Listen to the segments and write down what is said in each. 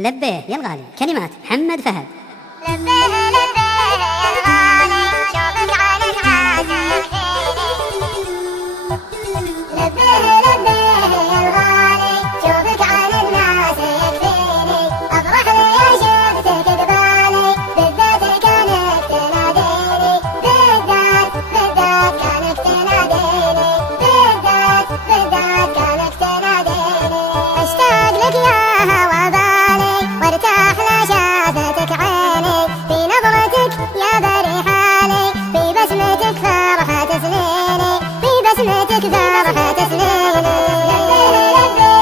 لبيه يا الغالي، كلمات محمد فهد. لبيه لبيه يا الغالي، شوفك على العادة لبيه لبيه يا الغالي، شوفك على الناس يكفيني. افرح لي شفتك قبالي، بالذات كانك تناديني، بالذات كانك تناديني، بالذات كانك تناديني. اشتاق لك يا هوا بالي، وارتاح لشافتك عيني، في نظرتك يا بري حالي، في بسمتك فرحة تسليني، في بسمتك فرحة تسليني. لبيه يا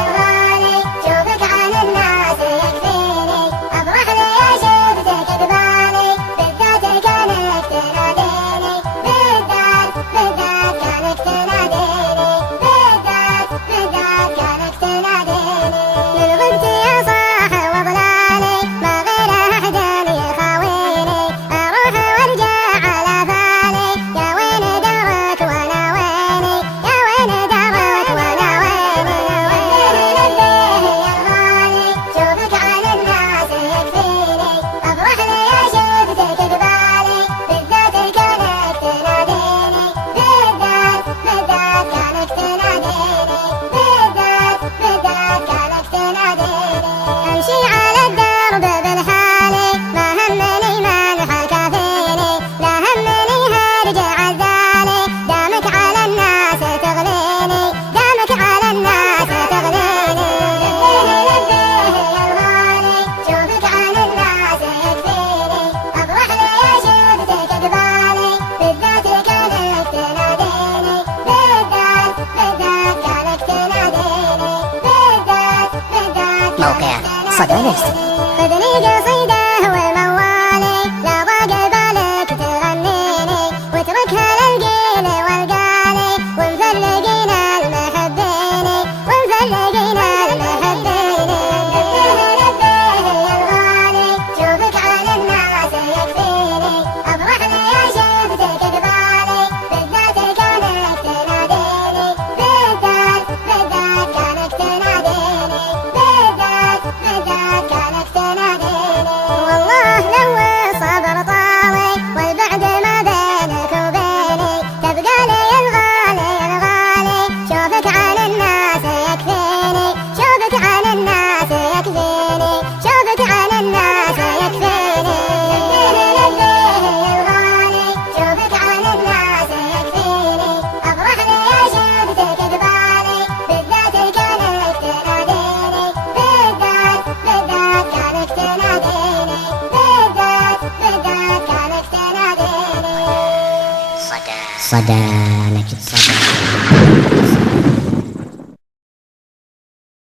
الغالي، شوفك على الناس يكفيني. افرح لي شفتك قبالي، بالذات كانك تناديني، بالذات كانك تناديني، بالذات كانك تناديني. من غبت يا صاح وضلالي، ما غير أحد يخاويني، أروح وارجع على بالي، يا وين درك وانا ويني، يا وين درك وانا ويني. لبيه يا الغالي، شوفك على الناس يكفيني. افرح لي شفتك قبالي، بالذات كانك تناديني، بالذات كانك تناديني، بالذات كانك تناديني. امشي على الدرب بالحالي، ما همني من حكى فيني، لا همني هرج عزالي، دامك على الناس تغليني، دامك على الناس تغليني. لبيه يا الغالي، شوفك على الناس يكفيني. افرح لي شفتك قبالي، بالذات كانك تناديني، بالذات كانك تناديني، بالذات موقع صدى نفسي. خذني قصيدة والموالي، لا ضاق بالك تغنيني، واتركها للقيل والقالي، ومفرقين المحبيني، ومفرقين المحبيني. لبيه يا الغالي، شوفك على الناس يكفيني. افرح لي شفتك قبالي، بالذات كانك تناديني، بالذات كانك تناديني، بالذات كانك تناديني. والله لو صبر طالي، والبعد ما بينك وبيني، تبقى لي الغالي الغالي، شوفك على الناس يكفيني، شوفك على الناس يكفيني، شوفك على الناس يكفيني. لبيه يا الغالي، شوفك على الناس يكفيني. افرح لي شفتك قبالي، بالذات كانك تناديني، بالذات كانك تناديني، بالذات كانك تناديني. صدى نكد صدى.